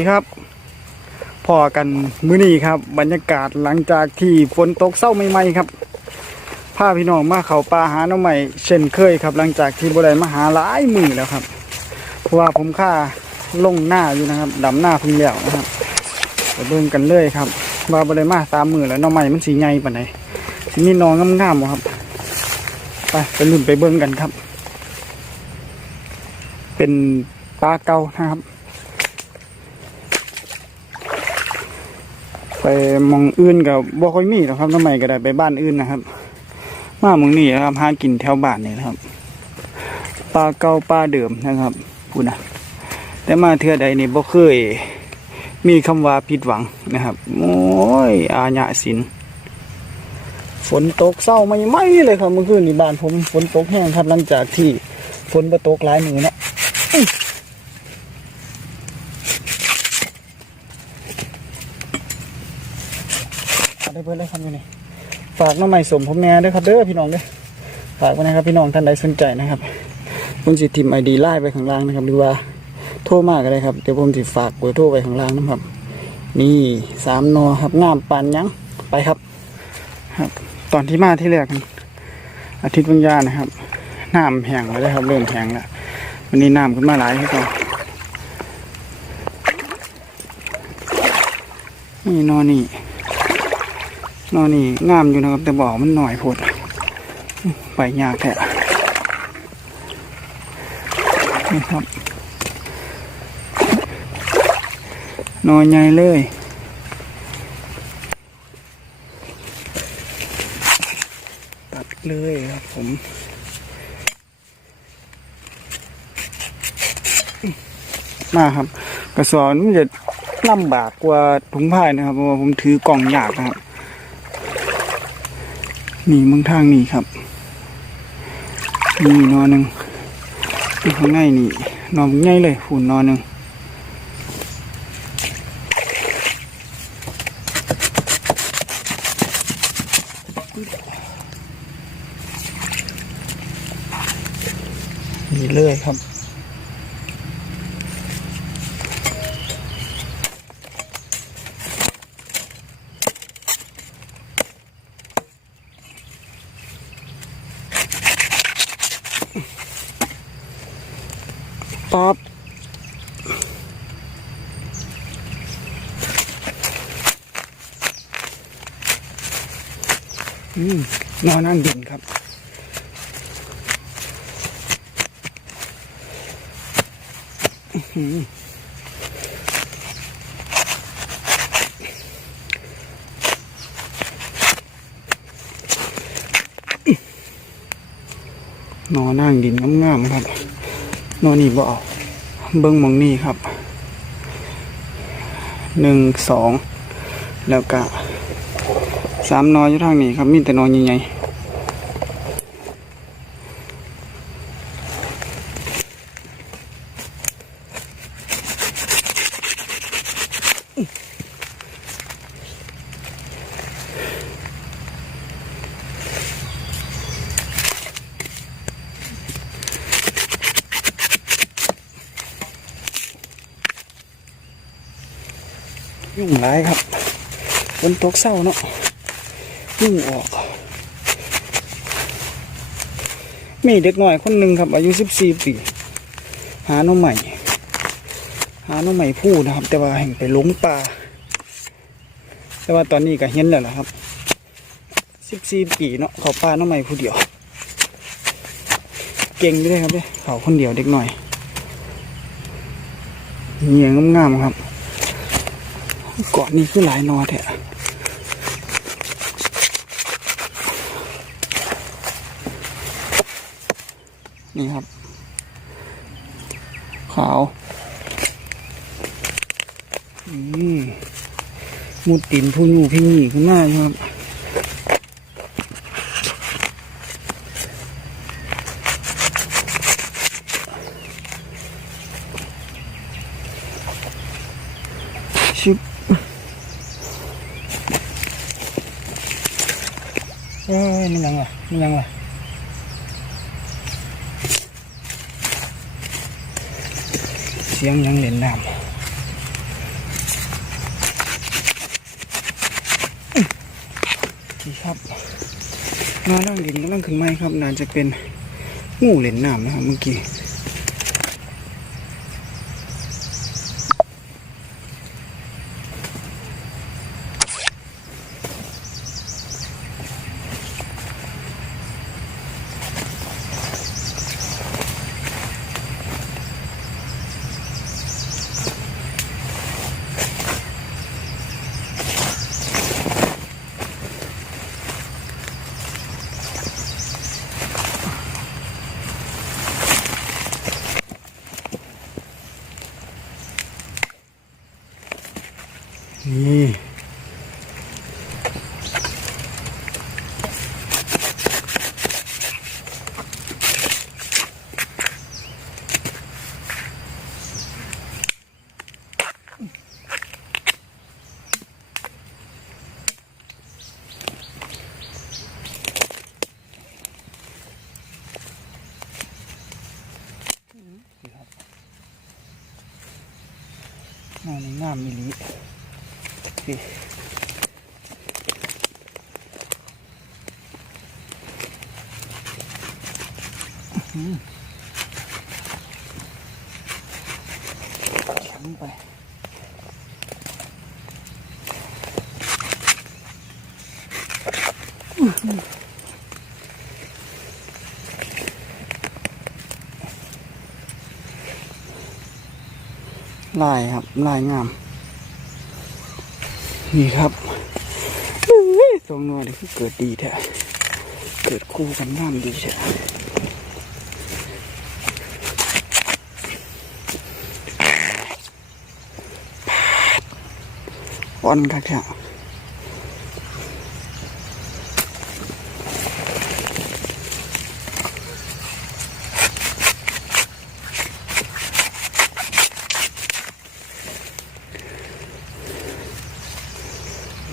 ดีครับพอกันมื้อนี้ครับ บรรยากาศหลังจากที่ฝนตกเศร้าใหม่ๆครับพาพี่น้องมาเขาป่าหาน้องใหม่เช่นเคยครับ หลังจากที่บ่ได้มาหาหลายมือแล้วครับ เพราะว่าผมค่าลงหน้าอยู่นะครับดำหน้าพึ่งแล้วนะครับไปเบิ่งกันเลยครับ ว่าบ่ได้มาสามมือแล้วน้องใหม่มันสีใหญ่ปานไหนสิมีหนองงามๆครับไปไปลุ้นไปเบิ่งกันครับ เป็นปลาเก่านะครับ ไปมองอื่นกับบ่ค่อยมีหรอกครับทำไมก็ได้ไปบ้านอื่นนะครับ มามองนี่นะครับหากินแถวบ้านนี่นะครับปลาเก่าปลาเดิมนะครับพูดนะแต่มาเทือใดนี่บ่เคย มีคำว่าผิดหวังนะครับ โอ้ย อาญะสิน ฝนตกเศร้าไม่ไม่เลยครับเมื่อคืนนี่บ้านผมฝนตกแห้งครับหลังจากที่ฝนประตกหลายมือเนาะ เอาได้เบิดเลยครับอยู่นี่ ฝากน้องใหม่สมผมแน่ด้วยครับเด้อพี่น้องเด้อฝากไว้นะครับพี่น้องท่านใดสนใจนะครับผมสิทิมไอดีไล่ไปข้างล่างนะครับหรือว่าโทรมาก็ได้ครับเดี๋ยวผมสิฝากเบอร์โทรไปข้างล่างนะครับ นี่สามนอครับงามปานยังไปครับครับ ตอนที่มาที่แรกอาทิตย์วิญญาณนะครับน้ำแห้งแล้วนะครับเริ่มแห้งแล้ววันนี้น้ำขึ้นมาหลายครับนี่นอนี่ นอนนี่งามอยู่นะครับแต่บอกมันหน่อยโพดไปยากแท้นี่ครับนอนใหญ่เลยตัดเลยครับผมมาครับ กระสอนมันจะลำบากกว่าถุงผ้านะครับเพราะว่าผมถือกล่องยากนะครับ นี่มึงทางนี่ครับ นี่นอนหนึ่งนี่ข้างในนี่ นอนง่ายเลยฝุ่นนอนหนึ่งนี่เลยครับ นอนนั่งดินครับ นอนนั่งดินงามๆครับ นอนนี่บ่เอาเบิ้งมองนี่ครับหนึ่งสองแล้วก็ สามนออยู่ทางนี้ครับมีแต่นอนใหญ่ยุ่งหลายครับฝนตกเศร้าเนาะ ยุ่งออก มีเด็กน้อยคนหนึ่งครับ อายุสิบสี่ปี หาน้องใหม่ หาน้องใหม่ผู้นะครับ แต่ว่าแห่งไปหลงป่า แต่ว่าตอนนี้ก็เห็นแล้วล่ะครับสิบสี่ปีเนาะเขาป่าน้องใหม่ผู้เดียว เก่งด้วยครับเนี่ยเขาคนเดียวเด็กหน่อยเงียงามๆครับเกาะนี้คือหลายนอแท้ นี่ครับ ขาวอืมมุดตินผู้อยู่พี่นี่ขึ้นมาอยู่ครับชิบเอ้ยมันยังวะมันยังวะ สียงยังเล่นน้ำดีครับมาล่างดินกำลังขึ้นไม้ครับน่าจะเป็นงูเล่นน้ำนะครับเมื่อกี้ น้ำในน้ำมิลิพี่อื้อหือแข็งไป ลายครับลายงาม นี่ครับอื้อตรงนัวนี่คือเกิดดีแท้เกิดคู่กันงามดีแท้อ่อนครันแท้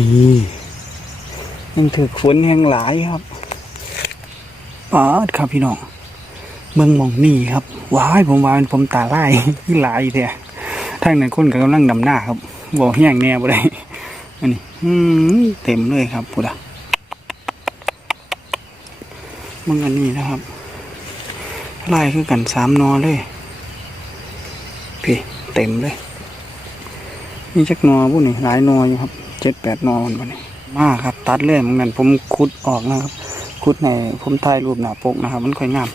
นี่ยังถือฝนแห้งหลายครับปาดครับพี่น้องเมืองมองนี่ครับว้ายผมว่าผมตาไล่ที่หลายเดียทางนั้นคนก็กำลังดำหน้าครับบอกแห้งแน่บ่ได้อันนี้อืมเต็มเลยครับพุดะเมึงอันนี้นะครับไล่คือกันสามนอเลยพี่เต็มเลยมีจักนอบุนี่หลายนออยู่ครับ เจ็ดแปดนอมันบนี่มากครับ ตัดเลยเหมือนกันผมคุดออกนะครับคุดในผมถ่ายรูปหน้าปกนะครับ มันค่อยงาม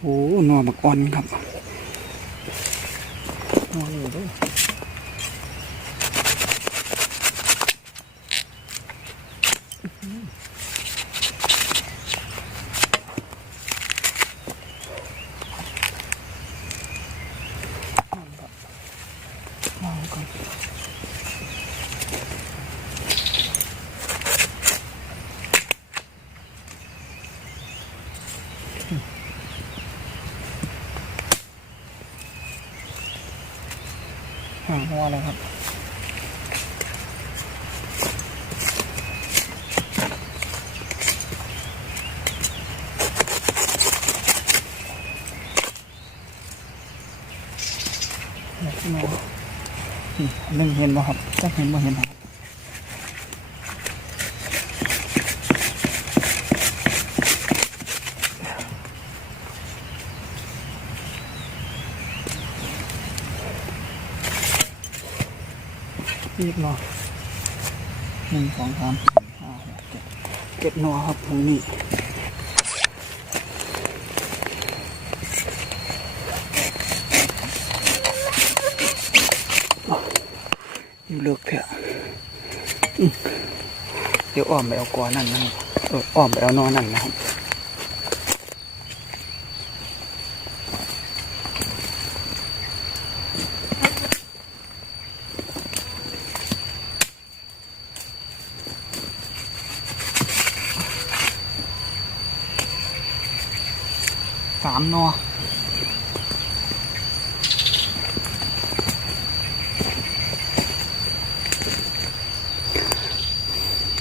โอ้หนอมักอ่อนครับนอนี่ด้วยเอาก่อน หัวเลยครับนี่หนึ่งเห็นบ่ครับจะเห็นบ่เห็นครับ อีกหนอหนึ่งสองสามสี่ห้าหกเจ็ดเจ็ดหนอครับตรงนี้อยู่เลิกเถอะเดี๋ยวอ้อมไปเอากอนั่นนะครับเอออ้อมไปเอานอนั่นนะครับ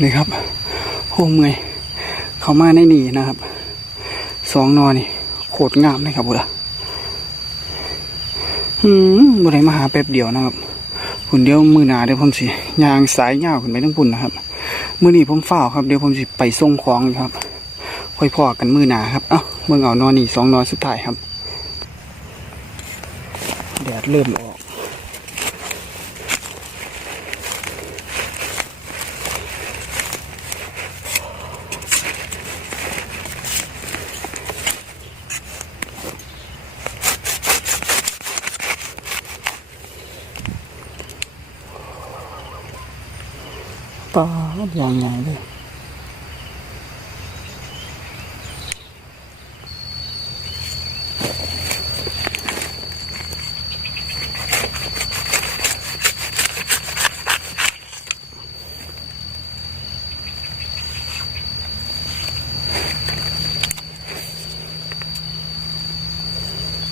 นี่ครับโอ้เมื่อยเขามาในนี่นะครับสองนอนนี่โคตรงามเลยครับบุระอืมบุไรมาหาแป๊บเดียวนะครับคุณเดียวมือหนาเดี๋ยวผมสิยางสายยาวขึ้นไปทั้งปุ่นนะครับมือนี้ผมฝ้าครับเดี๋ยวผมสิไปส่งของครับ ค่อยพอกันมือหนาครับเอ้าเมื่อเอานอนนี่สองนอนสุดท้ายครับแดดเริ่มออก ปลาอย่างใหญ่เลย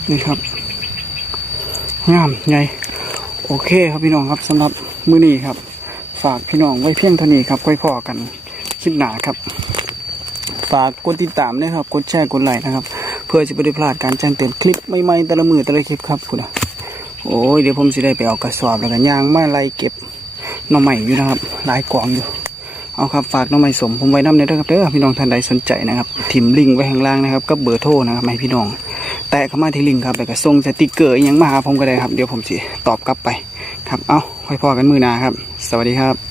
นี่ครับงามใหญ่โอเคครับพี่น้องครับสำหรับมื้อนี้ครับ ฝากพี่น้องไว้เพียงเท่านี้ครับค่อยพอกันคลิปหนาครับ ฝากกดติดตามนะครับกดแชร์กดไลค์นะครับ เพื่อจะไม่ได้พลาดการแจ้งเตือนคลิปใหม่ๆแต่ละมือแต่ละคลิปครับคุณอะโอ้ยเดี๋ยวผมจะได้ไปเอากระสอบแล้วกันยางมาไล่เก็บหน่อใหม่อยู่นะครับ หลายกองอยู่ เอาครับฝากหน้องใหม่สมผมไว้น้ำเนยนะครับเด้อพี่น้องท่านใดสนใจนะครับทิมลิงไว้ข้างล่างนะครับกับเบอร์โทรนะครับให้พี่น้องแตะเข้ามาที่ลิงก์ครับแล้วก็ส่งสติกเกอร์ยังมาหาผมก็ได้ครับ เดี๋ยวผมสิตอบกลับไปครับ เอา ค่อยพอกันมือนาครับ สวัสดีครับ